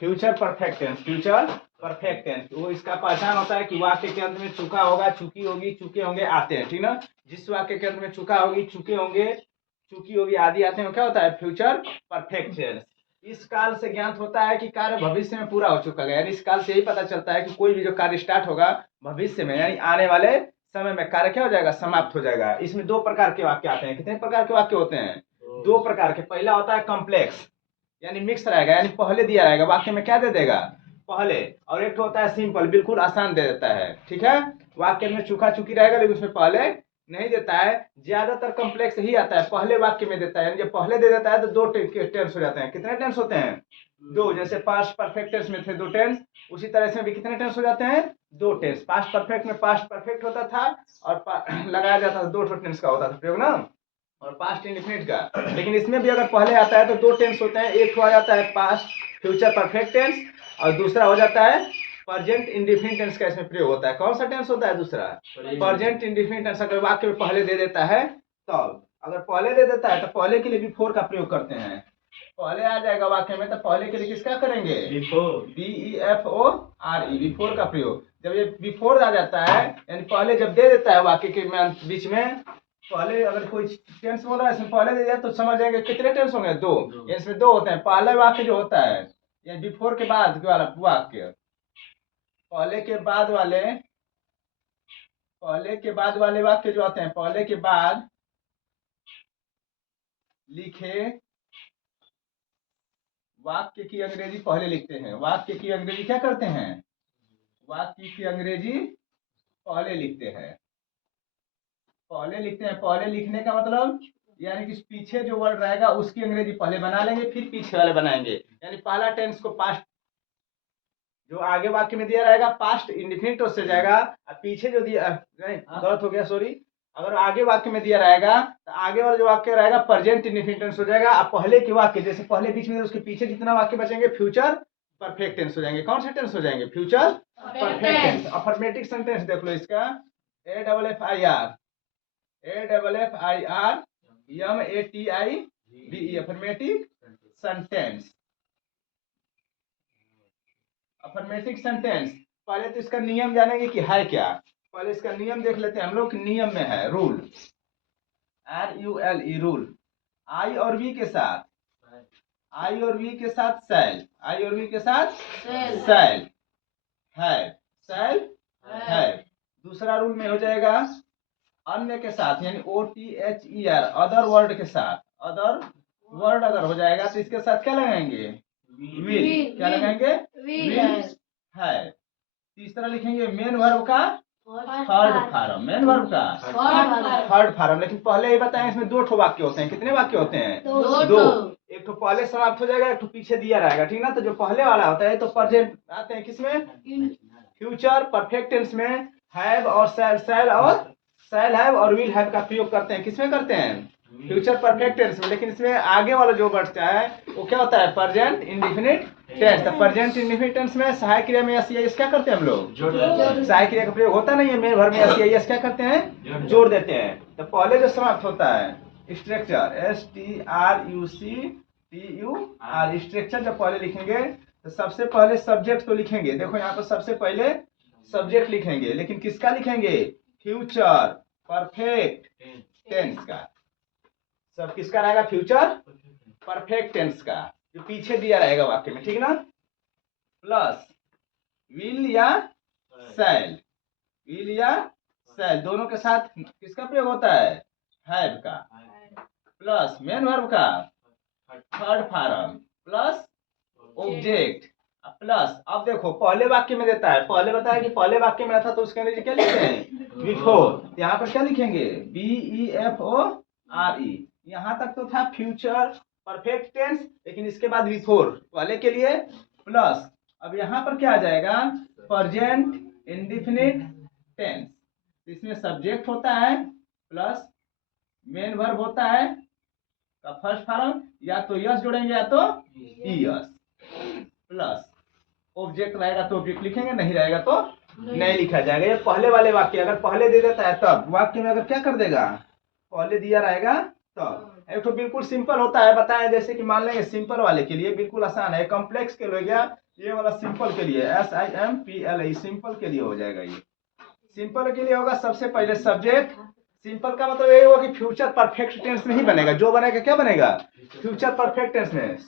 Future perfect tense, future perfect tense वो इसका पहचान होता है कि वाक्य के अंत में चुका होगा, चुकी होगी, चुके होंगे आते हैं, ठीक ना। जिस वाक्य के अंत में चुका होगी, चुके होंगे, चुकी होगी आदि आते हैं, क्या होता है फ्यूचर परफेक्ट टेंस। इस काल से ज्ञात होता है कि कार्य भविष्य में पूरा हो चुका है, यानी इस काल से यही पता चलता है कि कोई भी जो कार्य स्टार्ट होगा भविष्य में यानी आने वाले समय में कार्य क्या हो जाएगा, समाप्त हो जाएगा। इसमें दो प्रकार के वाक्य आते हैं। कितने प्रकार के वाक्य होते हैं? दो प्रकार के। पहला होता है कॉम्प्लेक्स यानी मिक्स रहेगा, यानी पहले दिया रहेगा वाक्य में क्या दे देगा पहले, और एक होता है सिंपल बिल्कुल आसान दे देता है, ठीक है। वाक्य में चुका चुकी रहेगा लेकिन उसमें पहले नहीं देता है। ज्यादातर कॉम्प्लेक्स ही आता है पहले वाक्य में देता है, यानी जब पहले दे देता है तो दो टेंस हो जाते हैं। कितने टेंस होते हैं? दो। जैसे पास्ट परफेक्ट टेंस में थे दो टेंस, उसी तरह से भी कितने टेंस हो जाते हैं? दो टेंस। पास्ट परफेक्ट में पास्ट परफेक्ट होता था और लगाया जाता था, दो टेंस का होता था प्रयोग ना, और पास्ट इंडेफिनिट का। लेकिन इसमें भी अगर पहले आता है तो दो टेंस होते हैं, एक हो जाता है पास्ट फ्यूचर परफेक्ट टेंस और दूसरा हो जाता है प्रेजेंट इंडेफिनिट टेंस का इसमें प्रयोग होता है। कौन सा टेंस होता है दूसरा? Present indefinite tense. अगर वाक्य में पहले दे देता है तब, अगर पहले दे देता है तो पहले के लिए बिफोर का प्रयोग करते हैं। पहले आ जाएगा वाक्य में तो पहले के लिए किसका करेंगे? बिफोर, BEFORE, बिफोर का प्रयोग। जब ये बिफोर आ जाता है यानी पहले जब दे देता है वाक्य के बीच में, पहले अगर कोई टेंस बोला है इसमें पहले दे दिया तो समझ जाएंगे कितने टेंस होंगे? दो। इसमें दो होते हैं। पहले वाक्य जो होता है ये बिफोर के बाद वाला वाक्य, पहले के बाद वाले वाक्य जो आते हैं, पहले के बाद लिखे वाक्य की अंग्रेजी पहले लिखते हैं। वाक्य की अंग्रेजी क्या करते हैं? वाक्य की अंग्रेजी पहले लिखते हैं। पहले लिखते हैं। पहले लिखने का मतलब यानी कि पीछे जो वर्ड रहेगा उसकी अंग्रेजी पहले बना लेंगे फिर पीछे वाले बनाएंगे। यानी पहला टेंस को पास्ट, जो आगे वाक्य में दिया रहेगा पास्ट इंडेफिनिट से जाएगा, और पीछे जो दिया नहीं गलत हो गया सॉरी, अगर आगे वाक्य में दिया रहेगा तो आगे वाला जो वाक्य रहेगा प्रेजेंट इंडेफिनिट टेंस हो जाएगा। और पहले के वाक्य जैसे पहले बीच में उसके पीछे जितना वाक्य बचेंगे फ्यूचर परफेक्ट टेंस हो जाएंगे। कौन से टेंस हो जाएंगे? Future perfect tense. Affirmative sentence देख लो इसका, AFFIRMATIVE affirmative sentence. Affirmative sentence. पहले तो इसका नियम जानेंगे कि है क्या। पहले इसका नियम देख लेते हैं हम लोग। नियम में है रूल, RULE रूल। आई और वी के साथ, आई और वी के साथ सेल, आई और वी के साथ सेल है, सेल है। दूसरा रूल में हो जाएगा अन्य के साथ यानी OTHER अदर वर्ड के साथ, अदर वर्ड अगर हो जाएगा तो इसके साथ क्या लगाएंगे? विल। क्या लगाएंगे? विल है। तीसरा लिखेंगे मेन वर्ब का थर्ड फॉर्म, मेन वर्ब का थर्ड फॉर्म। लेकिन पहले ही बताएं इसमें दो ठो वाक्य होते हैं। कितने वाक्य होते हैं? दो। एक तो पहले समाप्त हो जाएगा, एक तो पीछे दिया रहेगा, ठीक ना। तो जो पहले वाला होता है तो प्रेजेंट आते हैं किसमें? फ्यूचर परफेक्ट टेंस में हैव और शैल और विल हैव का प्रयोग करते हैं। किसमें करते हैं? फ्यूचर परफेक्ट टेंस में। लेकिन इसमें आगे वाला जो वर्ड है वो क्या होता है? Present indefinite tense. तो प्रेजेंट इंडेफिनिट टेंस में सहायक क्रिया में SEIS क्या करते हैं हम लोग? सहायक क्रिया का प्रयोग होता नहीं है मेन वर्ब में, SEIS क्या करते हैं? जोड़ देते हैं। तो पहले जो समाप्त होता है स्ट्रक्चर, STRUCTUR, स्ट्रक्चर जब पहले लिखेंगे तो सबसे पहले सब्जेक्ट तो लिखेंगे। देखो यहाँ पर सबसे पहले सब्जेक्ट लिखेंगे, लेकिन किसका लिखेंगे? फ्यूचर परफेक्ट टेंस का। सब किसका रहेगा? फ्यूचर परफेक्ट टेंस का, जो पीछे दिया रहेगा वाक्य में, ठीक ना। प्लस विल या शैल, विल या शैल दोनों के साथ किसका प्रयोग होता है? हैव का। प्लस मेन वर्ब का third form, plus object, plus. अब देखो पहले वाक्य में देता है, पहले बताया कि पहले वाक्य में था तो उसके अंदर क्या लिखते हैं? बिफोर। यहाँ पर क्या लिखेंगे? BEFORE। यहाँ तक तो था फ्यूचर परफेक्ट टेंस, लेकिन इसके बाद बिफोर पहले के लिए प्लस। अब यहाँ पर क्या आ जाएगा? Present indefinite tense. इसमें सब्जेक्ट होता है प्लस मेन वर्ब होता है का फर्स्ट फॉर्म, या तो यस जोड़ेंगे या तो यस, प्लस ऑब्जेक्ट रहेगा तो ऑब्जेक्ट लिखेंगे, नहीं रहेगा तो नहीं लिखा जाएगा। ये पहले वाले वाक्य। अगर पहले दे देता है तब वाक्य में अगर क्या कर देगा? पहले दिया रहेगा तब, एक तो बिल्कुल सिंपल होता है, बताएं जैसे कि मान लेंगे सिंपल वाले के लिए बिल्कुल आसान है, कॉम्प्लेक्स के लिए गया ये वाला सिंपल के लिए SIMPLE सिंपल के लिए हो जाएगा। ये सिंपल के लिए होगा सबसे पहले सब्जेक्ट। सिंपल का मतलब ये होगा कि फ्यूचर परफेक्ट टेंस में ही बनेगा, जो बनेगा क्या बनेगा, फ्यूचर परफेक्ट टेंस में।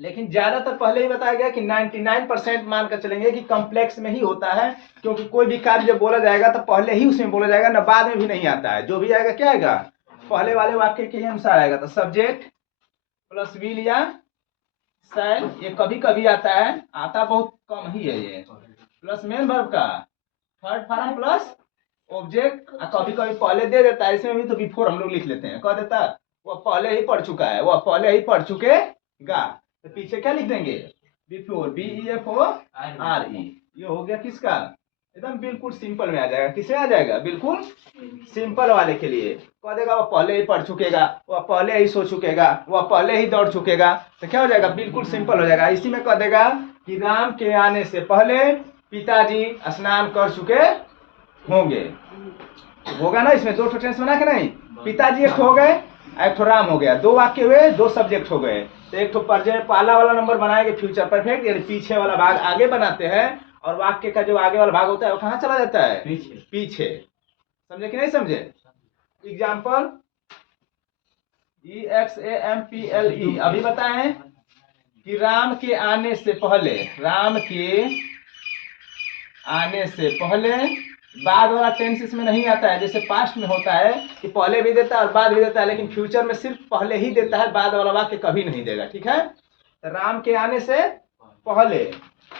लेकिन ज्यादातर पहले ही बताया गया कि 99% मानकर चलेंगे कि कॉम्प्लेक्स में ही होता है, क्योंकि कोई भी कार्य जब बोला जाएगा तो पहले ही उसमें बोला जाएगा, ना बाद में भी नहीं आता है, जो भी आएगा क्या आएगा, पहले वाले वाक्य के अनुसार आएगा। तो सब्जेक्ट प्लस विल या शैल, ये कभी कभी आता है, आता बहुत कम ही है ये, प्लस मेन वर्ब का थर्ड फॉर्म प्लस ऑब्जेक्ट, कभी कभी पहले दे देता है, इसमें भी तो बिफोर हम लोग लिख लेते हैं, कह देता वो पहले ही पढ़ चुका है, वह पहले ही पढ़ चुकेगा, तो पीछे क्या लिख देंगे, बिफोर, BEFORE। ये हो गया किसका, एकदम बिल्कुल सिंपल में आ जाएगा, किसे आ जाएगा, बिल्कुल सिंपल वाले के लिए कह देगा वह पहले ही पढ़ चुकेगा, वह पहले ही सो चुकेगा, वह पहले ही दौड़ चुकेगा, तो क्या हो जाएगा, बिल्कुल सिंपल हो जाएगा। इसी में कह देगा कि राम के आने से पहले पिताजी स्नान कर चुके होंगे, होगा ना, इसमें दो टेंस बना के नहीं, पिताजी एक हो गए, एक राम हो गया, दो वाक्य हुए, दो सब्जेक्ट हो गए, तो एक तो पहला वाला नंबर बनाएंगे फ्यूचर परफेक्ट, यानी पीछे वाला भाग आगे बनाते हैं, और वाक्य का जो आगे वाला भाग होता है वो कहाँ चला जाता है, पीछे। समझे कि नहीं समझे। एग्जाम्पल EXAMPLE, अभी बताएं कि राम के आने से पहले, राम के आने से पहले, बाद वाला टेंस इसमें नहीं आता है, जैसे पास्ट में होता है कि पहले भी देता है और बाद भी देता है, लेकिन फ्यूचर में सिर्फ पहले ही देता है, बाद वाला वाक्य कभी नहीं देगा, ठीक है। तो राम के आने से पहले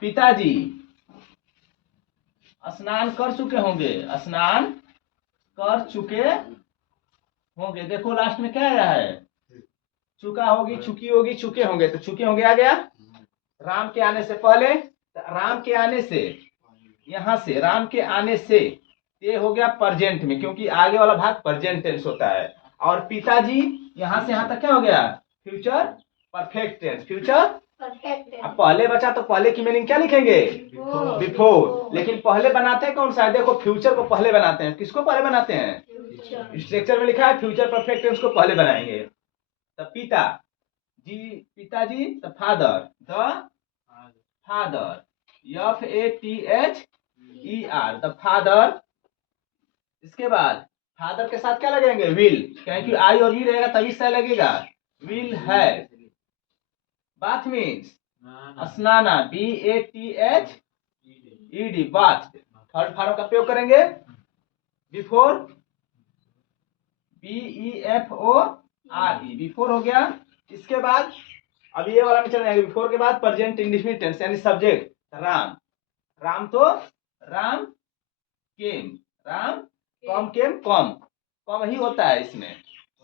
पिताजी स्नान कर चुके होंगे, स्नान कर चुके होंगे, देखो लास्ट में क्या आया है, चुका होगी, चुकी होगी, चुके होंगे, तो चुके होंगे आ गया, राम के आने से पहले, राम के आने से, यहां से राम के आने से, ये हो गया प्रेजेंट में, क्योंकि आगे वाला भाग प्रेजेंट टेंस होता है, और पिताजी यहां से यहां तक क्या हो गया, फ्यूचर परफेक्ट टेंस, फ्यूचर अब पहले बचा तो पहले की मीनिंग क्या लिखेंगे, बिफोर, लेकिन पहले बनाते हैं कौन सा है, देखो फ्यूचर को पहले बनाते हैं, किसको पहले बनाते हैं, स्ट्रक्चर में लिखा है फ्यूचर परफेक्ट टेंस को पहले बनाएंगे। तो पिता जी, पिताजी, the father, FATHER, the father, इसके बाद फादर के साथ क्या लगेंगे, विल, क्योंकि आई और वी रहेगा तभी से लगेगा, विल हैव, बाथ मीन्स स्नाना, BATHED, बाथ, थर्ड फॉर्म का प्रयोग करेंगे, बिफोर, BEFORE, बिफोर हो गया। इसके बाद अब ये वाला में चल जाएंगे, बिफोर के बाद प्रेजेंट इंडेफिनिट टेंस, यानी सब्जेक्ट राम, राम तो राम केम, राम कम केम, कम ही होता है इसमें,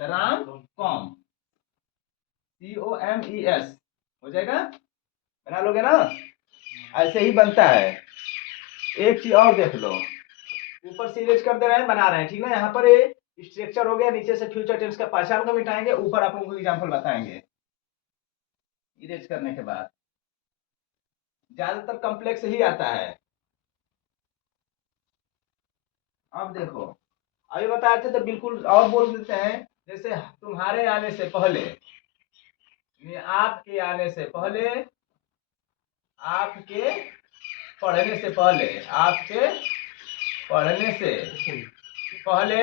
राम कम, COMES हो जाएगा, बना लोगे ना, ऐसे ही बनता है। एक चीज और देख लो, ऊपर से इरेज कर दे रहे हैं, बना रहे हैं, ठीक ना, यहाँ पर ये स्ट्रक्चर हो गया, नीचे से फ्यूचर टेंस का पहचान को मिटाएंगे, ऊपर आप लोगों को एग्जाम्पल बताएंगे इरेज करने के बाद, ज्यादातर कॉम्प्लेक्स ही आता है। अब देखो, अभी बताए थे तो बिल्कुल और बोल देते हैं, जैसे तुम्हारे आने से पहले, आपके आने से पहले, आपके पढ़ने से पहले, आपके पढ़ने से पहले,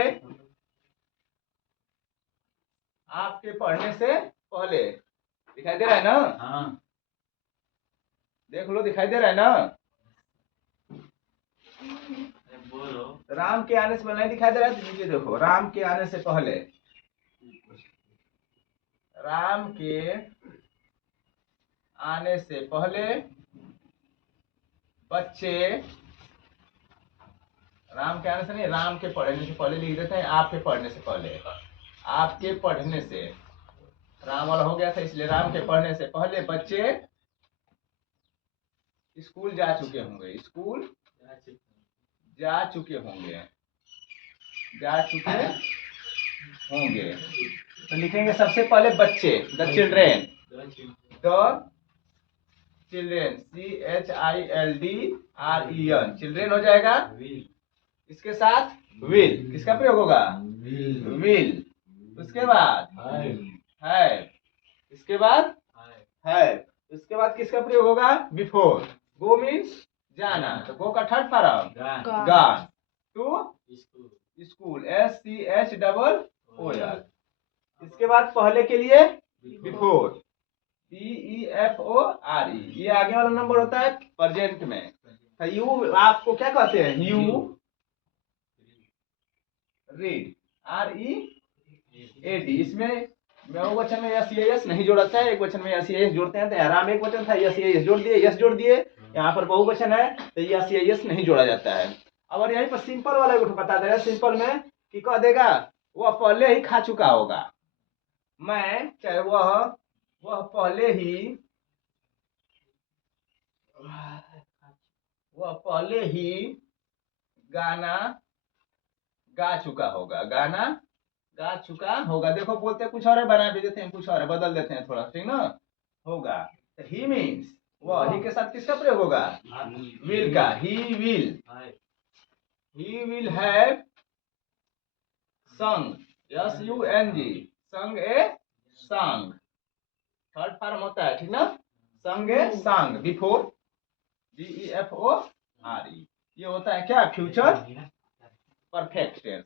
आपके पढ़ने से पहले, दिखाई दे रहा है ना, हाँ देख लो, दिखाई दे रहा है ना, बोलो, राम के आने से पहले नहीं दिखाई दे रहा है, तो नीचे देखो, राम के आने से पहले, राम के आने से पहले बच्चे, राम के आने से नहीं, राम के पढ़ने से पहले लिख देते हैं, आपके पढ़ने से पहले, आपके पढ़ने से, राम वाला हो गया था इसलिए राम के पढ़ने से पहले बच्चे स्कूल जा चुके होंगे, स्कूल जा चुके होंगे, जा चुके होंगे, तो लिखेंगे सबसे पहले बच्चे, द चिल्ड्रेन, CHILDREN, चिल्ड्रेन हो जाएगा, इसके साथ विल, किसका प्रयोग होगा, विल, उसके बाद है, इसके बाद है, उसके बाद किसका प्रयोग होगा? बिफोर। गो मीन्स जाना, तो गो का third form gone to school, SCHOOL। इसके बाद पहले के लिए बिफोर, PEFORE। ये आगे वाला नंबर होता है प्रेजेंट में। तो यू आपको क्या कहते हैं? You read, READ। इसमें बहुवचन में SES नहीं जोड़ता है, एक वचन में SES जोड़ते हैं। तो आराम एक वचन था, SES जोड़ दिए, यस जोड़ दिए। यहाँ पर बहुवचन है तो SES नहीं जोड़ा जाता है। अब यहीं पर सिंपल वाला एक बता दे रहा है, सिंपल में कि कह देगा वह पहले ही खा चुका होगा। मैं चाहे वह पहले ही गाना गा चुका होगा, गाना गा चुका होगा। देखो बोलते कुछ और है, बना भी देते हैं, कुछ और है, बदल देते हैं थोड़ा, ठीक ना? होगा तो ही मीन्स वह, ही के साथ किसका प्रयोग होगा? विल का। He will have sung, SUNG, sung A song। Third form होता है, ठीक ना? sung ए song बिफोर, BEFORE। ये होता है क्या? Future perfect tense.